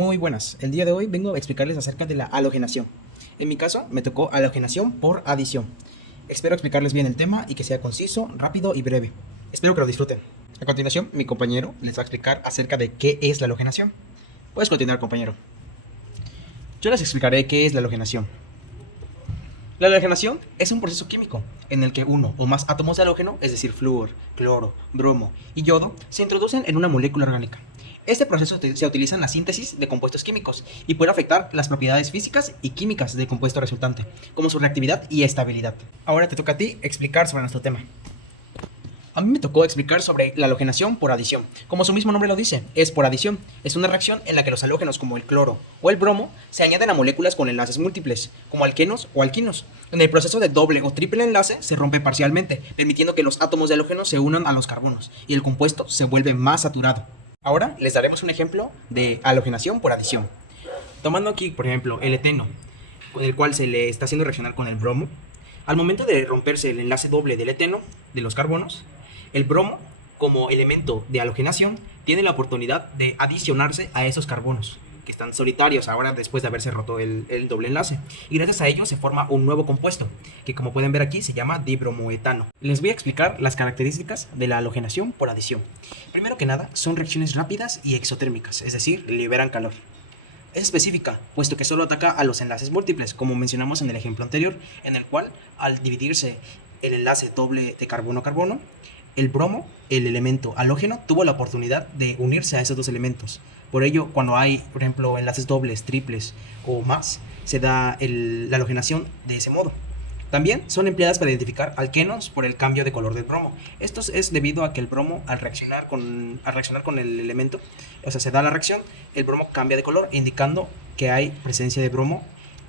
Muy buenas, el día de hoy vengo a explicarles acerca de la halogenación. En mi caso, me tocó halogenación por adición. Espero explicarles bien el tema y que sea conciso, rápido y breve. Espero que lo disfruten. A continuación, mi compañero les va a explicar acerca de qué es la halogenación. Puedes continuar, compañero. Yo les explicaré qué es la halogenación. La halogenación es un proceso químico en el que uno o más átomos de halógeno, es decir, flúor, cloro, bromo y yodo, se introducen en una molécula orgánica. Este proceso se utiliza en la síntesis de compuestos químicos y puede afectar las propiedades físicas y químicas del compuesto resultante, como su reactividad y estabilidad. Ahora te toca a ti explicar sobre nuestro tema. A mí me tocó explicar sobre la halogenación por adición. Como su mismo nombre lo dice, es por adición. Es una reacción en la que los halógenos como el cloro o el bromo se añaden a moléculas con enlaces múltiples, como alquenos o alquinos. En el proceso de doble o triple enlace se rompe parcialmente, permitiendo que los átomos de halógeno se unan a los carbonos y el compuesto se vuelve más saturado. Ahora les daremos un ejemplo de halogenación por adición. Tomando aquí, por ejemplo, el eteno, con el cual se le está haciendo reaccionar con el bromo. Al momento de romperse el enlace doble del eteno, de los carbonos, el bromo, como elemento de halogenación, tiene la oportunidad de adicionarse a esos carbonos, que están solitarios ahora después de haberse roto el doble enlace. Y gracias a ello se forma un nuevo compuesto, que como pueden ver aquí se llama dibromoetano. Les voy a explicar las características de la halogenación por adición. Primero que nada, son reacciones rápidas y exotérmicas, es decir, liberan calor. Es específica, puesto que solo ataca a los enlaces múltiples, como mencionamos en el ejemplo anterior, en el cual, al dividirse el enlace doble de carbono-carbono, el bromo, el elemento halógeno, tuvo la oportunidad de unirse a esos dos elementos. Por ello, cuando hay, por ejemplo, enlaces dobles, triples o más, se da la halogenación de ese modo. También son empleadas para identificar alquenos por el cambio de color del bromo. Esto es debido a que el bromo, al reaccionar con el elemento, o sea, se da la reacción, el bromo cambia de color, indicando que hay presencia de bromo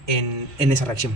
en esa reacción.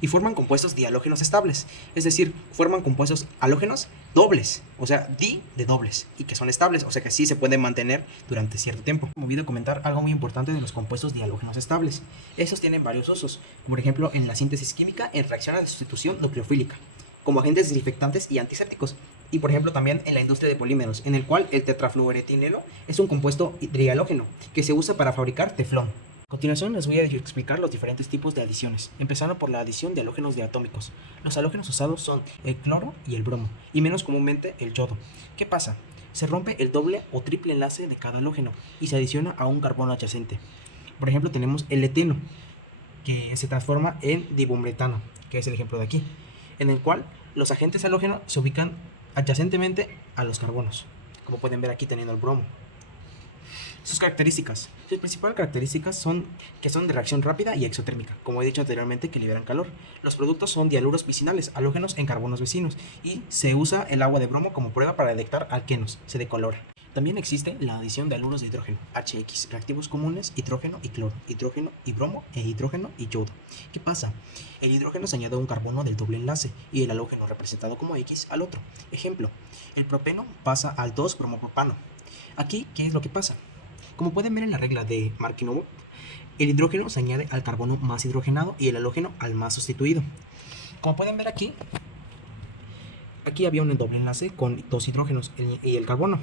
Y forman compuestos dihalógenos estables, es decir, forman compuestos halógenos dobles, o sea, di de dobles, y que son estables, o sea que sí se pueden mantener durante cierto tiempo. Me olvidé comentar algo muy importante de los compuestos dihalógenos estables. Estos tienen varios usos, como por ejemplo en la síntesis química en reacciones de sustitución nucleofílica, como agentes desinfectantes y antisépticos, y por ejemplo también en la industria de polímeros, en el cual el tetrafluoretileno es un compuesto dihalógeno que se usa para fabricar teflón. A continuación les voy a explicar los diferentes tipos de adiciones, empezando por la adición de halógenos diatómicos. Los halógenos usados son el cloro y el bromo, y menos comúnmente el yodo. ¿Qué pasa? Se rompe el doble o triple enlace de cada halógeno y se adiciona a un carbono adyacente. Por ejemplo, tenemos el eteno, que se transforma en dibromoetano, que es el ejemplo de aquí, en el cual los agentes halógenos se ubican adyacentemente a los carbonos, como pueden ver aquí teniendo el bromo. Sus características. Sus principales características son que son de reacción rápida y exotérmica, como he dicho anteriormente, que liberan calor. Los productos son dialuros piscinales, halógenos en carbonos vecinos, y se usa el agua de bromo como prueba para detectar alquenos, se decolora. También existe la adición de haluros de hidrógeno, HX, reactivos comunes, hidrógeno y cloro, hidrógeno y bromo, e hidrógeno y yodo. ¿Qué pasa? El hidrógeno se añade a un carbono del doble enlace y el halógeno representado como X al otro. Ejemplo, el propeno pasa al 2-bromopropano. Aquí, ¿qué es lo que pasa? Como pueden ver en la regla de Markovitch, el hidrógeno se añade al carbono más hidrogenado y el halógeno al más sustituido. Como pueden ver aquí había un doble enlace con dos hidrógenos y el carbono.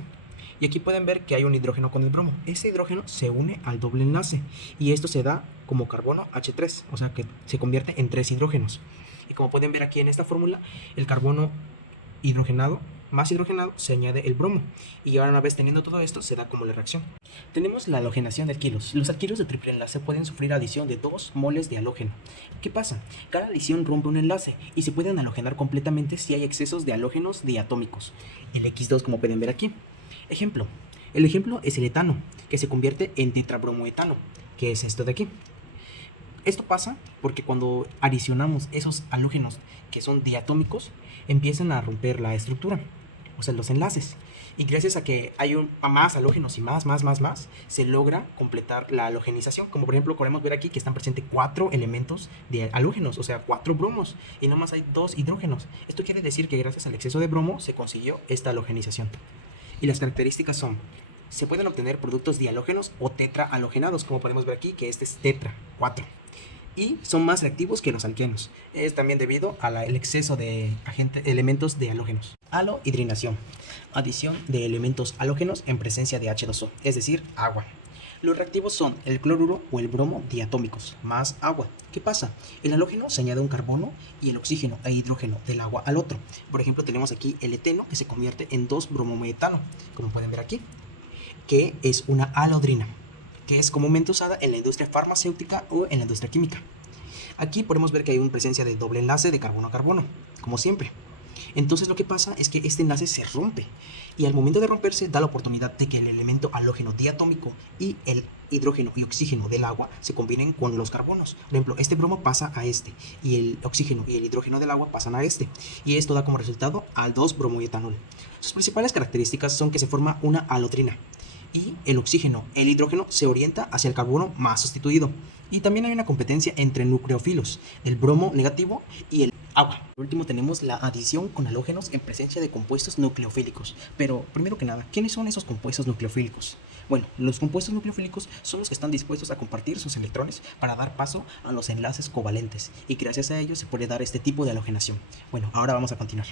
Y aquí pueden ver que hay un hidrógeno con el bromo. Ese hidrógeno se une al doble enlace y esto se da como carbono H3, o sea que se convierte en 3 hidrógenos. Y como pueden ver aquí en esta fórmula, el carbono hidrogenado más hidrogenado se añade el bromo, y ahora una vez teniendo todo esto se da como la reacción. Tenemos la halogenación de alquilos. Los alquilos de triple enlace pueden sufrir adición de 2 moles de halógeno. ¿Qué pasa? Cada adición rompe un enlace y se pueden halogenar completamente si hay excesos de halógenos diatómicos, el X2 como pueden ver aquí. Ejemplo, el ejemplo es el etano, que se convierte en tetrabromoetano, que es esto de aquí. Esto pasa porque cuando adicionamos esos halógenos que son diatómicos, empiezan a romper la estructura, o sea, los enlaces. Y gracias a que hay más halógenos y más, se logra completar la halogenización. Como por ejemplo, podemos ver aquí que están presentes 4 elementos de halógenos, o sea, 4 bromos, y nomás hay 2 hidrógenos. Esto quiere decir que gracias al exceso de bromo se consiguió esta halogenización. Y las características son: se pueden obtener productos dihalógenos o tetrahalogenados, como podemos ver aquí, que este es tetra, 4. Y son más reactivos que los alquenos. Es también debido al exceso de elementos de halógenos. Halohidrinación. Adición de elementos halógenos en presencia de H2O, es decir, agua. Los reactivos son el cloruro o el bromo diatómicos más agua. ¿Qué pasa? El halógeno se añade un carbono y el oxígeno e hidrógeno del agua al otro. Por ejemplo, tenemos aquí el eteno que se convierte en 2-bromometano, como pueden ver aquí, que es una halodrina, que es comúnmente usada en la industria farmacéutica o en la industria química. Aquí podemos ver que hay una presencia de doble enlace de carbono a carbono, como siempre. Entonces lo que pasa es que este enlace se rompe y al momento de romperse da la oportunidad de que el elemento halógeno diatómico y el hidrógeno y oxígeno del agua se combinen con los carbonos. Por ejemplo, este bromo pasa a este y el oxígeno y el hidrógeno del agua pasan a este y esto da como resultado al 2-bromoetanol. Sus principales características son que se forma una halodrina y el oxígeno, el hidrógeno se orienta hacia el carbono más sustituido. Y también hay una competencia entre nucleófilos, el bromo negativo y el agua. Por último tenemos la adición con halógenos en presencia de compuestos nucleofílicos. Pero primero que nada, ¿quiénes son esos compuestos nucleofílicos? Bueno, los compuestos nucleofílicos son los que están dispuestos a compartir sus electrones para dar paso a los enlaces covalentes y gracias a ellos se puede dar este tipo de halogenación. Bueno, ahora vamos a continuar.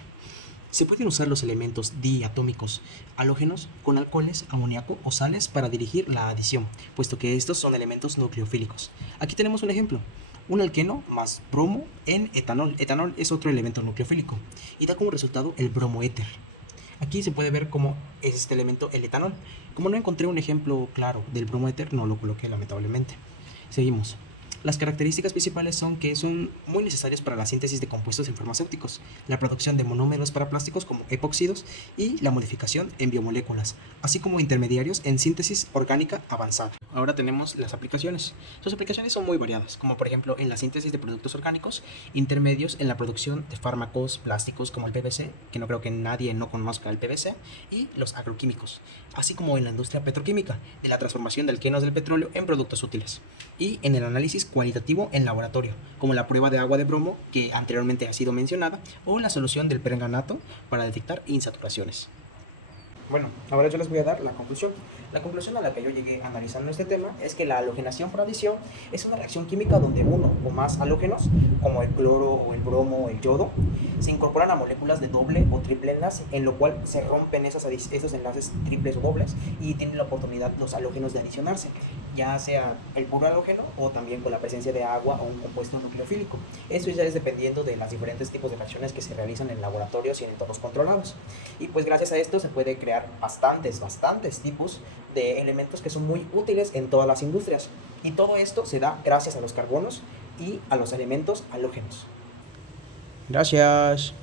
Se pueden usar los elementos diatómicos halógenos con alcoholes, amoníaco o sales para dirigir la adición, puesto que estos son elementos nucleofílicos. Aquí tenemos un ejemplo. Un alqueno más bromo en etanol. Etanol es otro elemento nucleofílico y da como resultado el bromoéter. Aquí se puede ver cómo es este elemento el etanol. Como no encontré un ejemplo claro del bromoéter, no lo coloqué lamentablemente. Seguimos. Las características principales son que son muy necesarios para la síntesis de compuestos en farmacéuticos, la producción de monómeros para plásticos como epóxidos y la modificación en biomoléculas, así como intermediarios en síntesis orgánica avanzada. Ahora tenemos las aplicaciones. Sus aplicaciones son muy variadas, como por ejemplo en la síntesis de productos orgánicos, intermedios en la producción de fármacos plásticos como el PVC, que no creo que nadie no conozca el PVC, y los agroquímicos, así como en la industria petroquímica, de la transformación de alquenos del petróleo en productos útiles, y en el análisis cualitativo en laboratorio, como la prueba de agua de bromo que anteriormente ha sido mencionada, o la solución del perenganato para detectar insaturaciones. Bueno, ahora yo les voy a dar la conclusión. La conclusión a la que yo llegué analizando este tema es que la halogenación por adición es una reacción química donde uno o más halógenos, como el cloro o el bromo o el yodo, se incorporan a moléculas de doble o triple enlace, en lo cual se rompen esos enlaces triples o dobles y tienen la oportunidad los halógenos de adicionarse, ya sea el puro halógeno o también con la presencia de agua o un compuesto nucleofílico. Esto ya es dependiendo de los diferentes tipos de reacciones que se realizan en laboratorios y en entornos controlados. Y pues gracias a esto se puede crear bastantes tipos de elementos que son muy útiles en todas las industrias. Y todo esto se da gracias a los carbonos y a los elementos halógenos. Gracias.